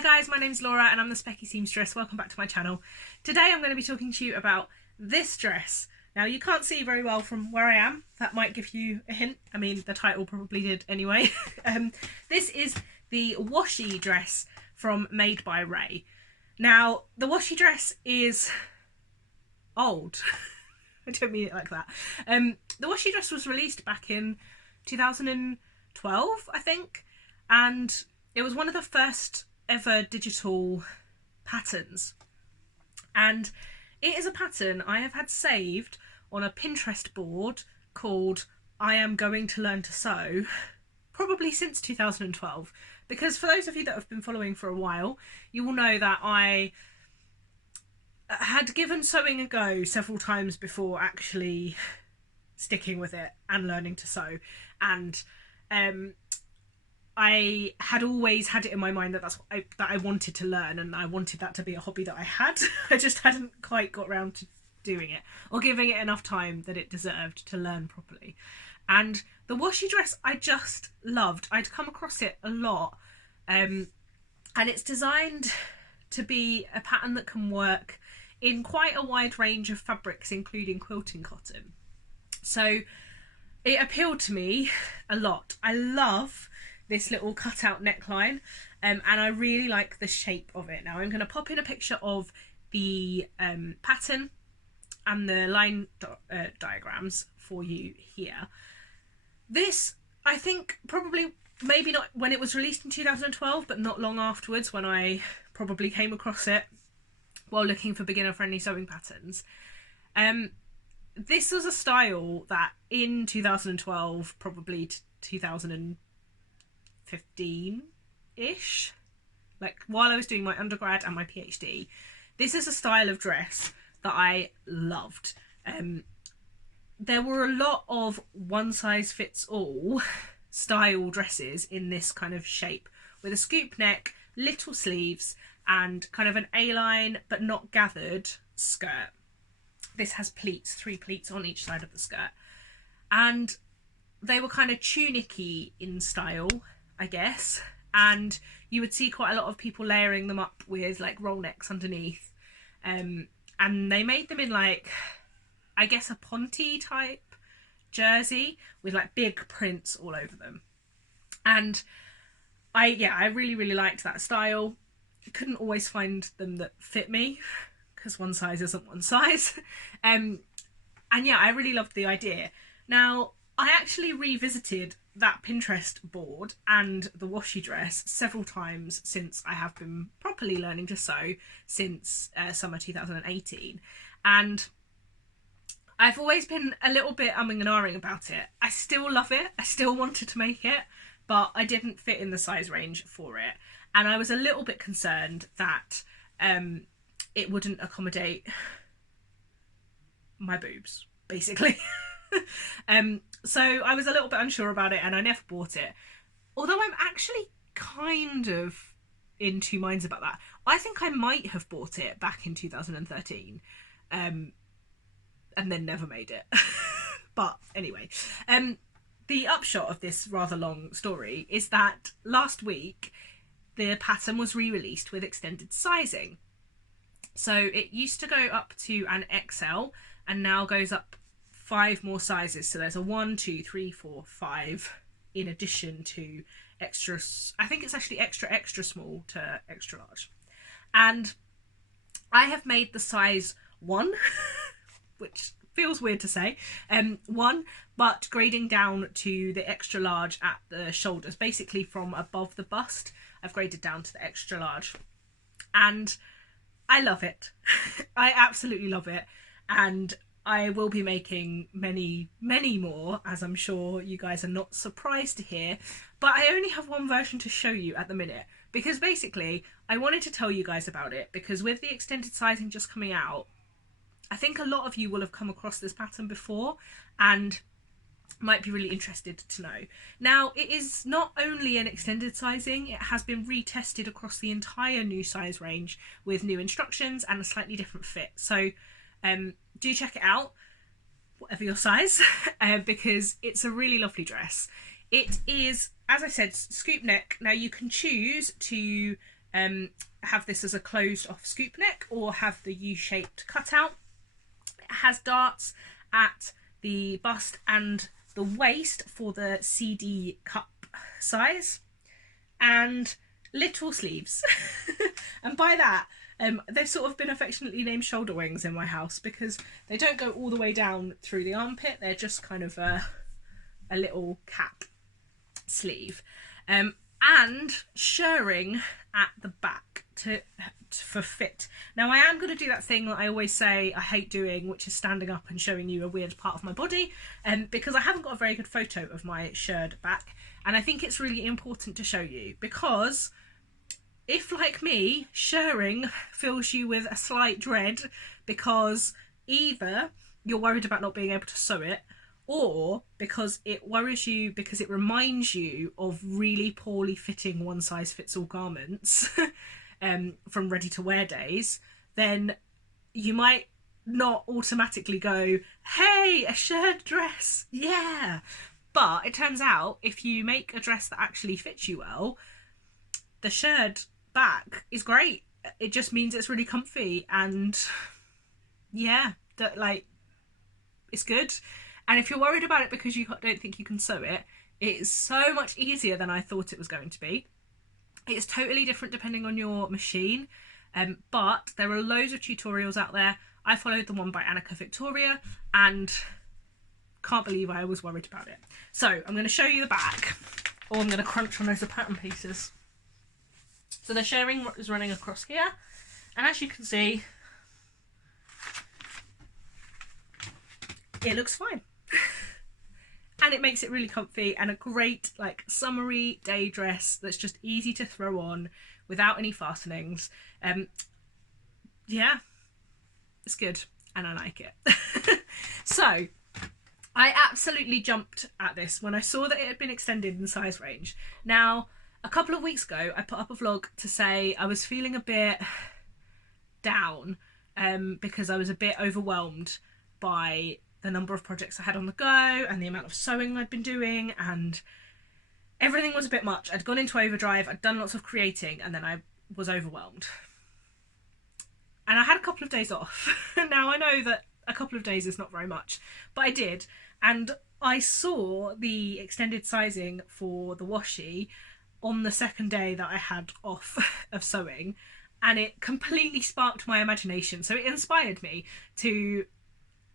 Hi guys, my name's Laura and I'm the Specky Seamstress. Welcome back to my channel. Today I'm going to be talking to you about this dress. Now you can't see very well from where I am. That might give you a hint. I mean, the title probably did anyway. This is the washi dress from Made by Ray. Now the washi dress is old. I don't mean it like that. The washi dress was released back in 2012, I think, and it was one of the first ever digital patterns, and it is a pattern I have had saved on a Pinterest board called I Am Going to Learn to Sew probably since 2012, because for those of you that have been following for a while, you will know that I had given sewing a go several times before actually sticking with it and learning to sew, and I had always had it in my mind that that's what I wanted to learn, and I wanted that to be a hobby that I had. I just hadn't quite got around to doing it or giving it enough time that it deserved to learn properly. And the washi dress I just loved. I'd come across it a lot, and it's designed to be a pattern that can work in quite a wide range of fabrics, including quilting cotton. So it appealed to me a lot. I love this little cutout neckline, and I really like the shape of it. Now I'm going to pop in a picture of the pattern and the line diagrams for you here. This, I think, probably maybe not when it was released in 2012, but not long afterwards, when I probably came across it while looking for beginner friendly sewing patterns. This was a style that in 2012, probably 2015-ish, like while I was doing my undergrad and my PhD, this is a style of dress that I loved. There were a lot of one size fits all style dresses in this kind of shape, with a scoop neck, little sleeves, and kind of an A-line but not gathered skirt. This has pleats, 3 pleats on each side of the skirt, and they were kind of tunic-y in style, I guess, and you would see quite a lot of people layering them up with like roll necks underneath, and they made them in like, I guess, a ponte type jersey with like big prints all over them. And I really liked that style. I couldn't always find them that fit me, because one size isn't one size. And yeah, I really loved the idea. Now, I actually revisited that Pinterest board and the washi dress several times since I have been properly learning to sew, since summer 2018. And I've always been a little bit umming and ahhing about it. I still love it. I still wanted to make it, but I didn't fit in the size range for it. And I was a little bit concerned that it wouldn't accommodate my boobs, basically. So I was a little bit unsure about it, and I never bought it. Although I'm actually kind of in two minds about that. I think I might have bought it back in 2013, and then never made it. But anyway, the upshot of this rather long story is that last week the pattern was re-released with extended sizing. So it used to go up to an XL and now goes up 5 more sizes. So there's a 1, 2, 3, 4, 5 in addition to extra. I think it's actually extra small to extra large. And I have made the size 1, which feels weird to say, 1, but grading down to the extra large at the shoulders, basically from above the bust. I've graded down to the extra large, and I love it. I absolutely love it, and I will be making many more, as I'm sure you guys are not surprised to hear, but I only have one version to show you at the minute, because basically I wanted to tell you guys about it, because with the extended sizing just coming out, I think a lot of you will have come across this pattern before and might be really interested to know. Now, it is not only an extended sizing, it has been retested across the entire new size range with new instructions and a slightly different fit. So do check it out, whatever your size, because it's a really lovely dress. It is, as I said, scoop neck. Now you can choose to have this as a closed off scoop neck or have the U-shaped cutout. It has darts at the bust and the waist for the CD cup size, and little sleeves. And by that, they've sort of been affectionately named shoulder wings in my house because they don't go all the way down through the armpit. They're just kind of a little cap sleeve. And shirring at the back for fit. Now I am going to do that thing that I always say I hate doing, which is standing up and showing you a weird part of my body, because I haven't got a very good photo of my shirred back, and I think it's really important to show you, because if, like me, shirring fills you with a slight dread because either you're worried about not being able to sew it, or because it worries you because it reminds you of really poorly fitting one-size-fits-all garments from ready-to-wear days, then you might not automatically go, hey, a shirred dress, yeah. But it turns out if you make a dress that actually fits you well, the shirred back is great. It just means it's really comfy, and yeah, like, it's good. And if you're worried about it because you don't think you can sew it, it's so much easier than I thought it was going to be. It's totally different depending on your machine, but there are loads of tutorials out there. I followed the one by Annika Victoria and can't believe I was worried about it. So I'm going to show you the back, or I'm going to crunch on those pattern pieces. So the shirring is running across here, and as you can see, it looks fine. And it makes it really comfy and a great, like, summery day dress that's just easy to throw on without any fastenings. Yeah, it's good and I like it. So I absolutely jumped at this when I saw that it had been extended in the size range. Now, a couple of weeks ago, I put up a vlog to say I was feeling a bit down because I was a bit overwhelmed by the number of projects I had on the go and the amount of sewing I'd been doing, and everything was a bit much. I'd gone into overdrive, I'd done lots of creating, and then I was overwhelmed. And I had a couple of days off. Now I know that a couple of days is not very much, but I did. And I saw the extended sizing for the washi on the second day that I had off of sewing, and it completely sparked my imagination. So it inspired me to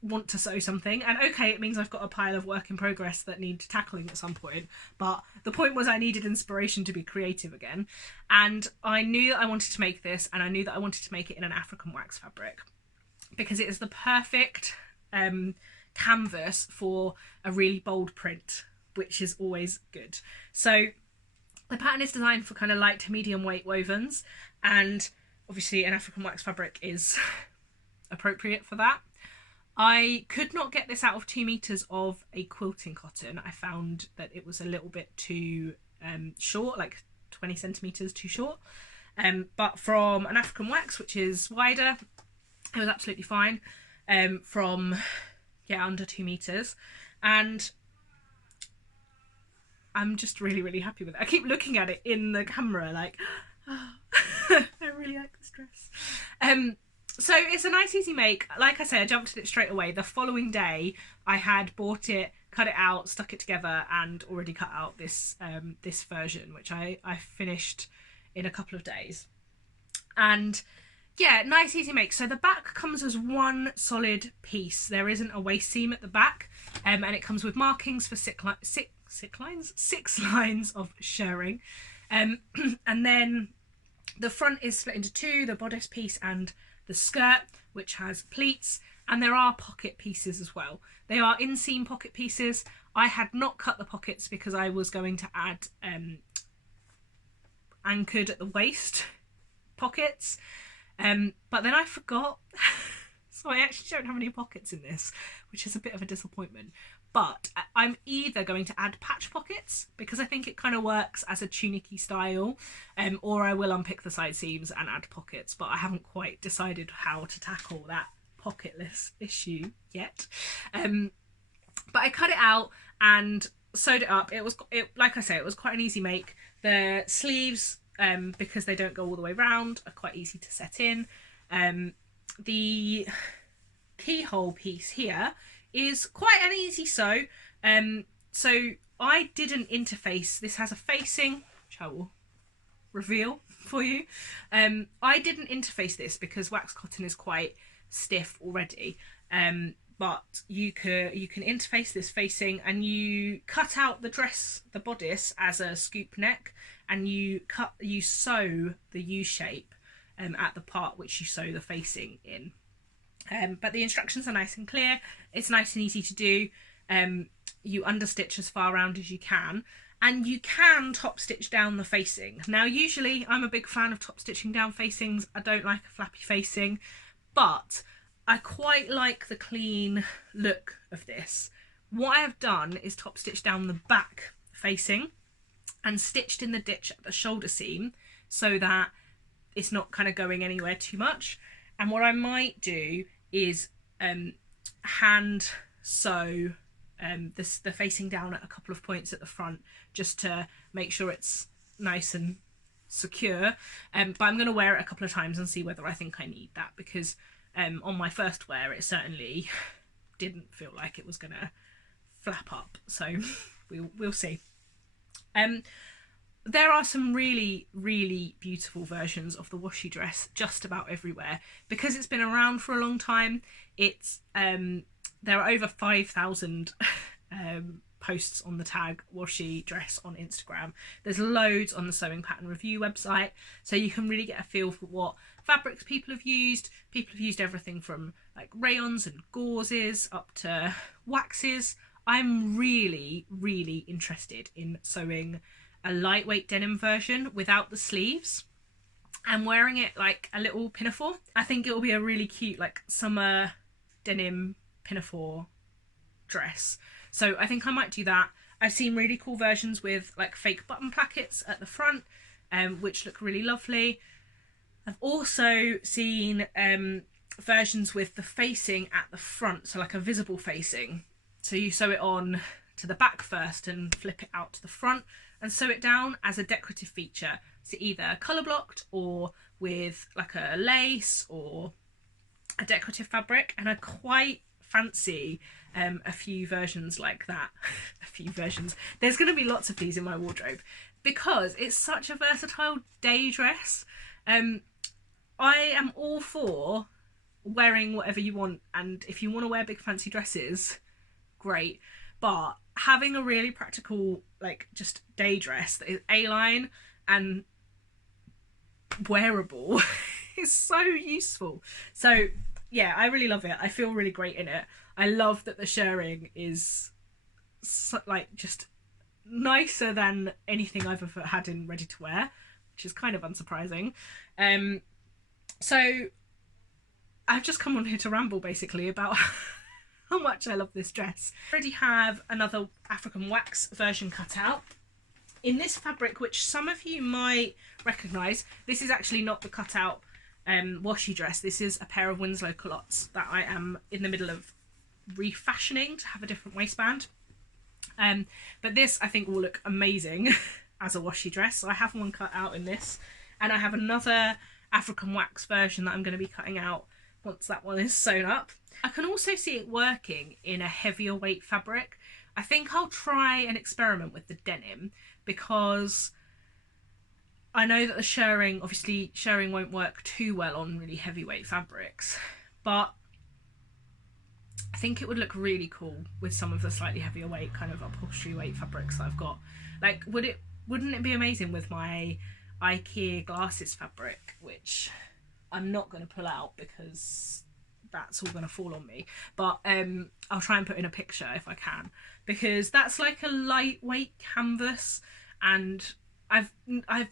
want to sew something. And okay, it means I've got a pile of work in progress that need tackling at some point, but the point was I needed inspiration to be creative again, and I knew that I wanted to make this, and I knew that I wanted to make it in an African wax fabric because it is the perfect canvas for a really bold print, which is always good. So the pattern is designed for kind of light to medium weight wovens, and obviously an African wax fabric is appropriate for that. I could not get this out of 2 meters of a quilting cotton. I found that it was a little bit too short, like 20 centimeters too short. But from an African wax, which is wider, it was absolutely fine. From, yeah, under 2 meters. And I'm just really, really happy with it. I keep looking at it in the camera like, oh, I really like this dress. So it's a nice easy make. Like I say, I jumped at it straight away. The following day I had bought it, cut it out, stuck it together, and already cut out this this version, which I finished in a couple of days. And yeah, nice easy make. So the back comes as one solid piece. There isn't a waist seam at the back, and it comes with markings for six lines of shirring. And then the front is split into two, the bodice piece and the skirt, which has pleats, and there are pocket pieces as well. They are inseam pocket pieces. I had not cut the pockets because I was going to add anchored at the waist pockets, but then I forgot. So I actually don't have any pockets in this, which is a bit of a disappointment. But I'm either going to add patch pockets because I think it kind of works as a tunic-y style, or I will unpick the side seams and add pockets, but I haven't quite decided how to tackle that pocketless issue yet. But I cut it out and sewed it up. Like I say, it was quite an easy make. The sleeves because they don't go all the way round, are quite easy to set in. The keyhole piece here is quite an easy sew. So I didn't interface. This has a facing, which I will reveal for you. I didn't interface this because wax cotton is quite stiff already. But you can interface this facing, and you cut out the dress, the bodice, as a scoop neck, and you sew the U shape at the part which you sew the facing in. But the instructions are nice and clear. It's nice and easy to do. You understitch as far around as you can, and you can top stitch down the facing. Now, usually I'm a big fan of top stitching down facings. I don't like a flappy facing, but I quite like the clean look of this. What I have done is top stitch down the back facing and stitched in the ditch at the shoulder seam so that it's not kind of going anywhere too much. And what I might do is hand sew the facing down at a couple of points at the front, just to make sure it's nice and secure. But I'm going to wear it a couple of times and see whether I think I need that, because on my first wear it certainly didn't feel like it was going to flap up. So we'll see. There are some really, really beautiful versions of the washi dress just about everywhere. Because it's been around for a long time, it's there are over 5,000 posts on the tag washi dress on Instagram. There's loads on the Sewing Pattern Review website, so you can really get a feel for what fabrics people have used. People have used everything from like rayons and gauzes up to waxes. I'm really, really interested in sewing a lightweight denim version without the sleeves and wearing it like a little pinafore. I think it will be a really cute like summer denim pinafore dress. So I think I might do that. I've seen really cool versions with like fake button plackets at the front, which look really lovely. I've also seen versions with the facing at the front, so like a visible facing. So you sew it on to the back first and flip it out to the front and sew it down as a decorative feature. So either colour blocked or with like a lace or a decorative fabric. And I quite fancy a few versions like that. A few versions. There's going to be lots of these in my wardrobe because it's such a versatile day dress. I am all for wearing whatever you want, and if you want to wear big fancy dresses, great, but having a really practical like just day dress that is A-line and wearable is so useful. So yeah, I really love it. I feel really great in it. I love that the shirring is so, like just nicer than anything I've ever had in ready to wear, which is kind of unsurprising. So I've just come on here to ramble basically about how much I love this dress. I already have another African wax version cut out in this fabric, which some of you might recognise. This is actually not the cut out washi dress. This is a pair of Winslow culottes that I am in the middle of refashioning to have a different waistband. But this I think will look amazing as a washi dress. So I have one cut out in this, and I have another African wax version that I'm going to be cutting out once that one is sewn up. I can also see it working in a heavier weight fabric. I think I'll try and experiment with the denim, because I know that the shirring, obviously shirring won't work too well on really heavyweight fabrics, but I think it would look really cool with some of the slightly heavier weight kind of upholstery weight fabrics that I've got. Like, wouldn't it be amazing with my IKEA glasses fabric, which I'm not going to pull out because that's all going to fall on me, but I'll try and put in a picture if I can, because that's like a lightweight canvas, and I've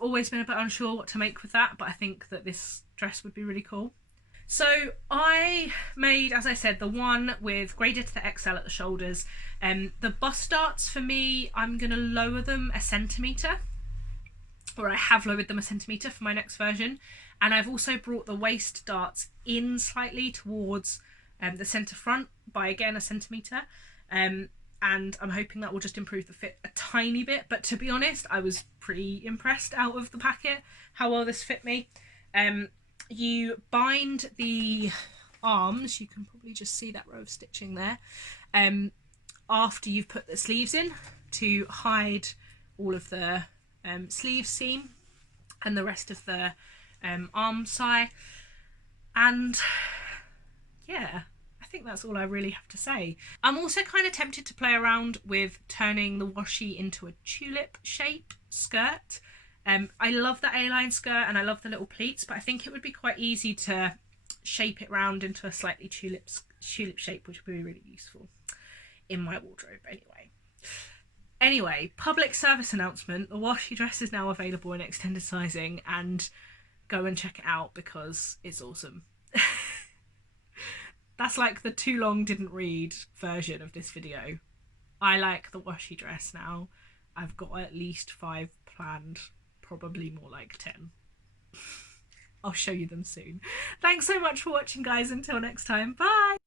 always been a bit unsure what to make with that, but I think that this dress would be really cool. So I made, as I said, the one with graded to the XL at the shoulders. The bust darts for me, I'm going to lower them a centimetre, or I have lowered them a centimetre for my next version. And I've also brought the waist darts in slightly towards the centre front by, again, a centimetre. And and I'm hoping that will just improve the fit a tiny bit. But to be honest, I was pretty impressed out of the packet how well this fit me. You bind the arms, you can probably just see that row of stitching there, after you've put the sleeves in, to hide all of the sleeve seam and the rest of the arm side. And yeah, I think that's all I really have to say. I'm also kind of tempted to play around with turning the washi into a tulip shape skirt. I love the A-line skirt and I love the little pleats, but I think it would be quite easy to shape it round into a slightly tulip shape, which would be really useful in my wardrobe anyway. Public service announcement: the washi dress is now available in extended sizing, and go and check it out because it's awesome. That's like the too long didn't read version of this video. I like the washi dress now. I've got at least 5 planned, probably more like 10. I'll show you them soon. Thanks so much for watching, guys. Until next time, bye!